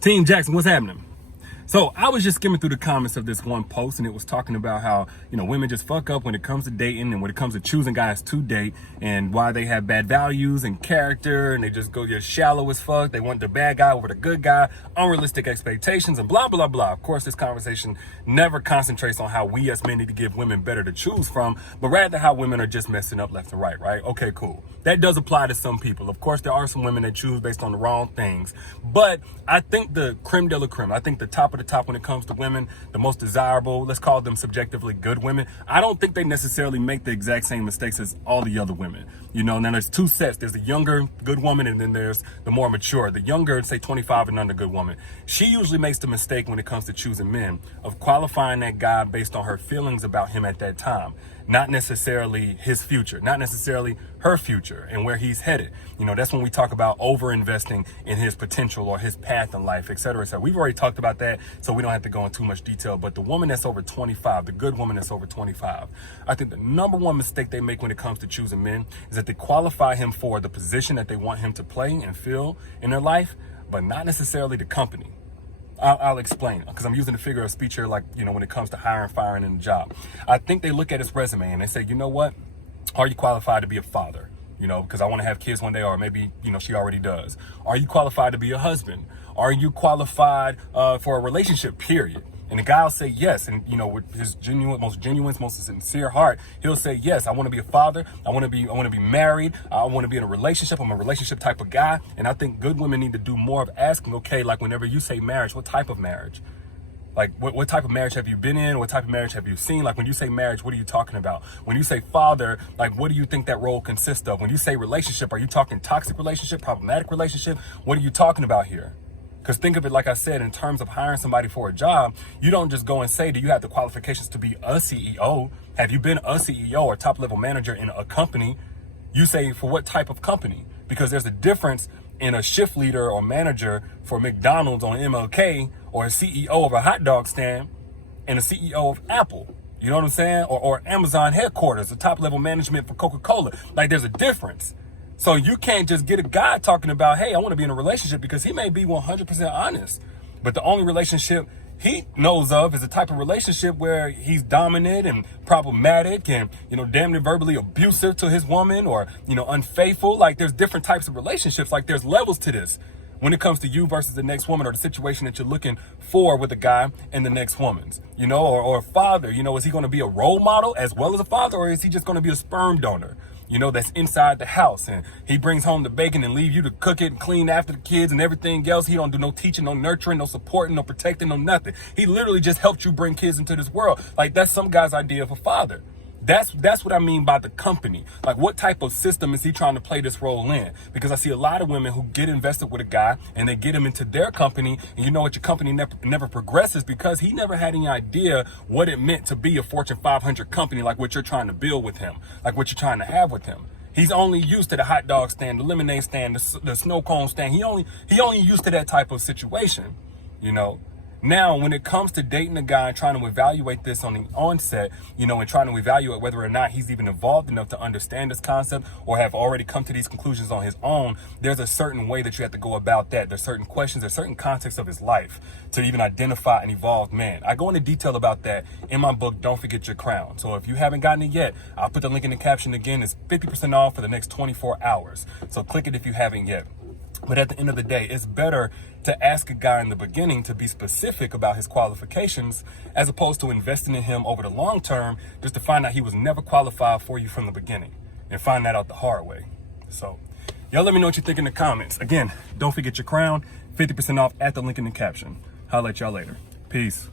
Team Jackson, what's happening? So I was just skimming through the comments of this one post, and it was talking about how, women just fuck up when it comes to dating and when it comes to choosing guys to date, and why they have bad values and character, and they just go just shallow as fuck. They want the bad guy over the good guy, unrealistic expectations, and blah, blah, blah. Of course, this conversation never concentrates on how we as men need to give women better to choose from, but rather how women are just messing up left and right, right? Okay, cool. That does apply to some people. Of course, there are some women that choose based on the wrong things, but I think the creme de la creme, I think the top of the top when it comes to women, the most desirable, let's call them subjectively good women, I don't think they necessarily make the exact same mistakes as all the other women. Now there's two sets. There's the younger good woman, and then there's the more mature. The younger, say 25 and under good woman, she usually makes the mistake when it comes to choosing men of qualifying that guy based on her feelings about him at that time, not necessarily his future, not necessarily her future and where he's headed. That's when we talk about over investing in his potential or his path in life, et cetera, et cetera. We've already talked about that, so we don't have to go into too much detail. But the woman that's over 25, the good woman that's over 25, I think the number one mistake they make when it comes to choosing men is that they qualify him for the position that they want him to play and fill in their life, but not necessarily the company. I'll explain, because I'm using the figure of speech here, like, when it comes to hiring, firing, and a job. I think they look at his resume and they say, you know what? Are you qualified to be a father? Because I want to have kids one day, or maybe, she already does. Are you qualified to be a husband? Are you qualified for a relationship, period? And the guy will say yes. And, with his most genuine, most sincere heart, he'll say, yes, I want to be a father. I want to be married. I want to be in a relationship. I'm a relationship type of guy. And I think good women need to do more of asking, okay, like whenever you say marriage, what type of marriage? Like, what type of marriage have you been in? What type of marriage have you seen? Like, when you say marriage, what are you talking about? When you say father, like, what do you think that role consists of? When you say relationship, are you talking toxic relationship, problematic relationship? What are you talking about here? Because think of it, like I said, in terms of hiring somebody for a job, you don't just go and say, do you have the qualifications to be a CEO? Have you been a CEO or top level manager in a company? You say, for what type of company? Because there's a difference in a shift leader or manager for McDonald's on MLK, or a CEO of a hot dog stand, and a CEO of Apple. You know what I'm saying? Or Amazon headquarters, the top level management for Coca-Cola. Like, there's a difference. So you can't just get a guy talking about, hey, I want to be in a relationship, because he may be 100% honest, but the only relationship he knows of is a type of relationship where he's dominant and problematic and, damn near verbally abusive to his woman, or, unfaithful. Like, there's different types of relationships. Like, there's levels to this when it comes to you versus the next woman, or the situation that you're looking for with a guy and the next woman's, or a father. Is he going to be a role model as well as a father, or is he just going to be a sperm donor? That's inside the house, and he brings home the bacon and leave you to cook it and clean after the kids and everything else. He don't do no teaching, no nurturing, no supporting, no protecting, no nothing. He literally just helped you bring kids into this world. Like, that's some guy's idea of a father. That's what I mean by the company. Like, what type of system is he trying to play this role in? Because I see a lot of women who get invested with a guy and they get him into their company, and your company never progresses, because he never had any idea what it meant to be a Fortune 500 company, like what you're trying to build with him, like what you're trying to have with him. He's only used to the hot dog stand, the lemonade stand, the snow cone stand. He only used to that type of situation, Now, when it comes to dating a guy and trying to evaluate this on the onset, and trying to evaluate whether or not he's even evolved enough to understand this concept or have already come to these conclusions on his own, there's a certain way that you have to go about that. There's certain questions, there's certain contexts of his life to even identify an evolved man. I go into detail about that in my book, Don't Forget Your Crown. So if you haven't gotten it yet, I'll put the link in the caption again. It's 50% off for the next 24 hours. So click it if you haven't yet. But at the end of the day, it's better to ask a guy in the beginning to be specific about his qualifications, as opposed to investing in him over the long term just to find out he was never qualified for you from the beginning, and find that out the hard way. So y'all let me know what you think in the comments. Again, don't forget your crown, 50% off at the link in the caption. Holla at y'all later. Peace.